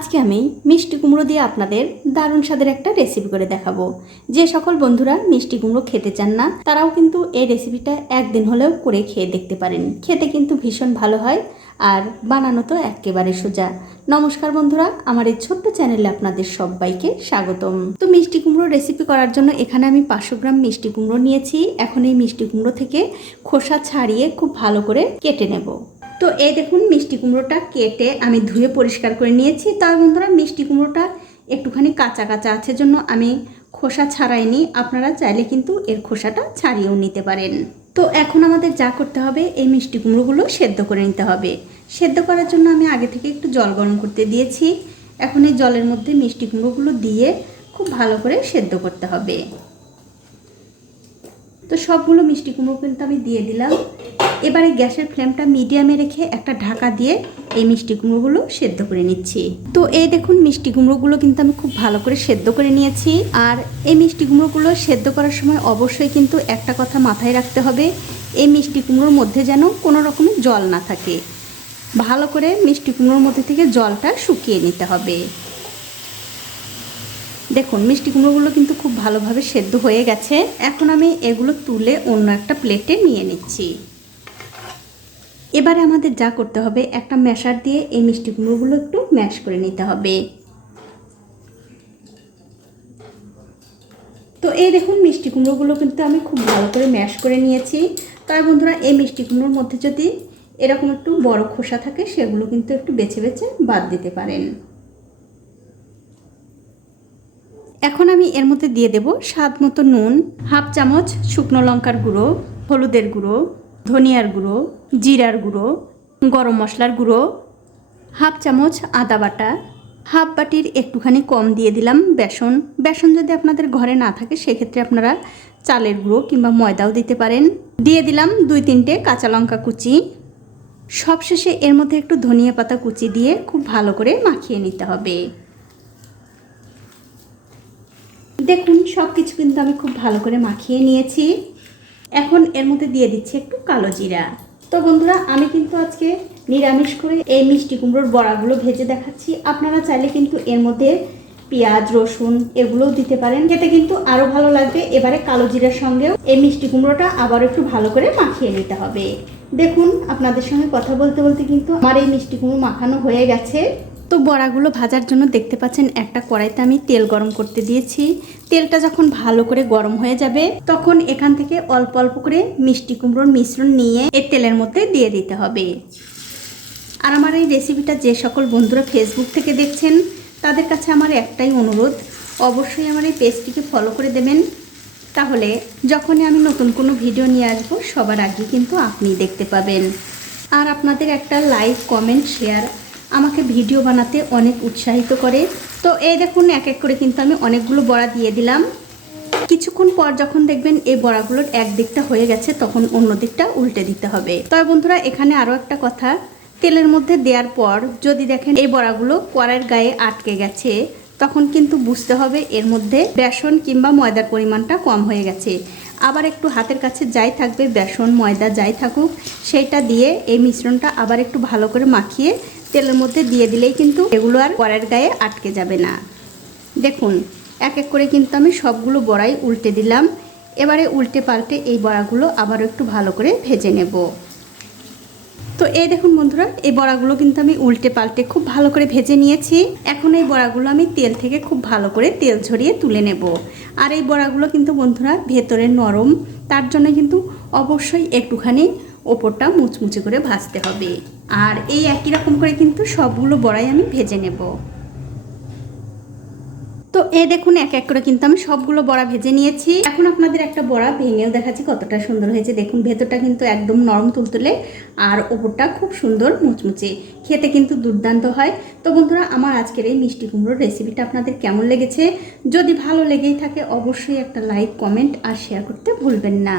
আজকে আমি মিষ্টি কুমড়ো দিয়ে আপনাদের দারুণ স্বাদের একটা রেসিপি করে দেখাবো। যে সকল বন্ধুরা মিষ্টি কুমড়ো খেতে চান না তারাও কিন্তু এই রেসিপিটা একদিন হলেও করে খেয়ে দেখতে পারেন। খেতে কিন্তু ভীষণ ভালো হয় আর বানানো তো একেবারে সোজা। নমস্কার বন্ধুরা, আমার এই ছোট্ট চ্যানেলে আপনাদের সবাইকে স্বাগতম। তো মিষ্টি কুমড়ো রেসিপি করার জন্য এখানে আমি 500 গ্রাম মিষ্টি কুমড়ো নিয়েছি। এখন এই মিষ্টি কুমড়ো থেকে খোসা ছাড়িয়ে খুব ভালো করে কেটে নেব। তো এই দেখুন মিষ্টি কুমড়োটা কেটে আমি ধুয়ে পরিষ্কার করে নিয়েছি। তার বন্ধুরা মিষ্টি কুমড়োটা একটুখানি কাঁচা কাঁচা আছে জন্য আমি খোসা ছাড়াইনি, আপনারা চাইলে কিন্তু এর খোসাটা ছাড়িয়েও নিতে পারেন। তো এখন আমাদের যা করতে হবে, এই মিষ্টি কুমড়োগুলো সেদ্ধ করে নিতে হবে। সেদ্ধ করার জন্য আমি আগে থেকে একটু জল গরম করতে দিয়েছি। এখন এই জলের মধ্যে মিষ্টি কুমড়োগুলো দিয়ে খুব ভালো করে সেদ্ধ করতে হবে। তো সবগুলো মিষ্টি কুমড়ো কিন্তু আমি দিয়ে দিলাম। এবারে গ্যাসের ফ্লেমটা মিডিয়ামে রেখে একটা ঢাকা দিয়ে এই মিষ্টি কুমড়োগুলো সেদ্ধ করে নিচ্ছি। তো এই দেখুন মিষ্টি কুমড়োগুলো কিন্তু আমি খুব ভালো করে সেদ্ধ করে নিয়েছি। আর এই মিষ্টি কুমড়োগুলো সেদ্ধ করার সময় অবশ্যই কিন্তু একটা কথা মাথায় রাখতে হবে, এই মিষ্টি কুমড়োর মধ্যে যেন কোনো রকমের জল না থাকে। ভালো করে মিষ্টি কুমড়োর মধ্যে থেকে জলটা শুকিয়ে নিতে হবে। দেখুন মিষ্টি কুমড়োগুলো কিন্তু খুব ভালোভাবে সেদ্ধ হয়ে গেছে। এখন আমি এগুলো তুলে অন্য একটা প্লেটে নিয়ে নিচ্ছি। এবারে আমাদের যা করতে হবে, একটা ম্যাশার দিয়ে এই মিষ্টি কুমড়োগুলো একটু ম্যাশ করে নিতে হবে। তো এই দেখুন মিষ্টি কুমড়োগুলো কিন্তু আমি খুব ভালো করে ম্যাশ করে নিয়েছি। তাই বন্ধুরা এই মিষ্টি কুমড়োর মধ্যে যদি এরকম একটু বড় খোসা থাকে সেগুলো কিন্তু একটু বেছে বেছে বাদ দিতে পারেন। এখন আমি এর মধ্যে দিয়ে দেব স্বাদ মতো নুন, হাফ চামচ শুকনো লঙ্কার গুঁড়ো, হলুদের গুঁড়ো, ধনিয়ার গুঁড়ো, জিরার গুঁড়ো, গরম মশলার গুঁড়ো, হাফ চামচ আদা বাটা, হাফ বাটির একটুখানি কম দিয়ে দিলাম বেসন। বেসন যদি আপনাদের ঘরে না থাকে সেক্ষেত্রে আপনারা চালের গুঁড়ো কিংবা ময়দাও দিতে পারেন। দিয়ে দিলাম 2-3টে কাঁচা লঙ্কা কুচি। সবশেষে এর মধ্যে একটু ধনিয়া পাতা কুচি দিয়ে খুব ভালো করে মাখিয়ে নিতে হবে। দেখুন সব কিছু কিন্তু আমি খুব ভালো করে মাখিয়ে নিয়েছি। এখন এর মধ্যে দিয়ে দিচ্ছি একটু কালো জিরা। তো বন্ধুরা আমি কিন্তু আজকে নিরামিষ করে এই মিষ্টি কুমড়োর বড়াগুলো ভেজে দেখাচ্ছি। আপনারা চাইলে কিন্তু এর মধ্যে পেঁয়াজ রসুন এগুলোও দিতে পারেন, খেতে কিন্তু আরও ভালো লাগবে। এবারে কালো জিরার সঙ্গেও এই মিষ্টি কুমড়োটা আবার একটু ভালো করে মাখিয়ে নিতে হবে। দেখুন আপনাদের সঙ্গে কথা বলতে বলতে কিন্তু আমার এই মিষ্টি কুমড়ো মাখানো হয়ে গেছে। তো বড়াগুলো ভাজার জন্য দেখতে পাচ্ছেন একটা কড়াইতে আমি তেল গরম করতে দিয়েছি। তেলটা যখন ভালো করে গরম হয়ে যাবে তখন এখান থেকে অল্প অল্প করে মিষ্টি কুমড়োর মিশ্রণ নিয়ে এই তেলের মধ্যে দিয়ে দিতে হবে। আর আমার এই রেসিপিটা যে সকল বন্ধুরা ফেসবুক থেকে দেখছেন তাদের কাছে আমার একটাই অনুরোধ, অবশ্যই আমার এই পেজটিকে ফলো করে দেবেন। তাহলে যখনই আমি নতুন কোনো ভিডিও নিয়ে আসবো সবার আগে কিন্তু আপনি দেখতে পাবেন। আর আপনাদের একটা লাইক কমেন্ট শেয়ার আমাকে ভিডিও বানাতে অনেক উৎসাহিত করে। তো এই দেখুন এক এক করে কিন্তু আমি অনেকগুলো বড়া দিয়ে দিলাম। কিছুক্ষণ পর যখন দেখবেন এই বড়াগুলোর এক দিকটা হয়ে গেছে তখন অন্য দিকটা উল্টে দিতে হবে। তবে বন্ধুরা এখানে আরও একটা কথা, তেলের মধ্যে দেওয়ার পর যদি দেখেন এই বড়াগুলো কড়াইয়ের গায়ে আটকে গেছে তখন কিন্তু বুঝতে হবে এর মধ্যে বেসন কিংবা ময়দার পরিমাণটা কম হয়ে গেছে। আবার একটু হাতের কাছে যাই থাকবে বেসন ময়দা যাই থাকুক সেইটা দিয়ে এই মিশ্রণটা আবার একটু ভালো করে মাখিয়ে তেলের মধ্যে দিয়ে দিলেই কিন্তু এগুলো আর কড়াইয়ের গায়ে আটকে যাবে না। দেখুন এক এক করে কিন্তু আমি সবগুলো বড়াই উল্টে দিলাম। এবারে উল্টে পাল্টে এই বড়াগুলো আবারও একটু ভালো করে ভেজে নেব। তো এই দেখুন বন্ধুরা এই বড়াগুলো কিন্তু আমি উল্টে পাল্টে খুব ভালো করে ভেজে নিয়েছি। এখন এই বড়াগুলো আমি তেল থেকে খুব ভালো করে তেল ঝরিয়ে তুলে নেব। আর এই বড়াগুলো কিন্তু বন্ধুরা ভেতরে নরম, তার জন্য কিন্তু অবশ্যই একটুখানি ওপরটা মুচমুচে করে ভাজতে হবে। আর এই একই রকম করে কিন্তু সবগুলো বড়াই আমি ভেজে নেব। তো এই দেখুন এক এক করে কিন্তু আমি সবগুলো বড়া ভেজে নিয়েছি। এখন আপনাদের একটা বড়া ভেঙেও দেখাচ্ছি কতটা সুন্দর হয়েছে। দেখুন ভেতরটা কিন্তু একদম নরম তুলতুলে আর ওপরটা খুব সুন্দর মুচমুচে, খেতে কিন্তু দুর্দান্ত হয়। তো বন্ধুরা আমার আজকের এই মিষ্টি কুমড়োর রেসিপিটা আপনাদের কেমন লেগেছে? যদি ভালো লেগেই থাকে অবশ্যই একটা লাইক কমেন্ট আর শেয়ার করতে ভুলবেন না।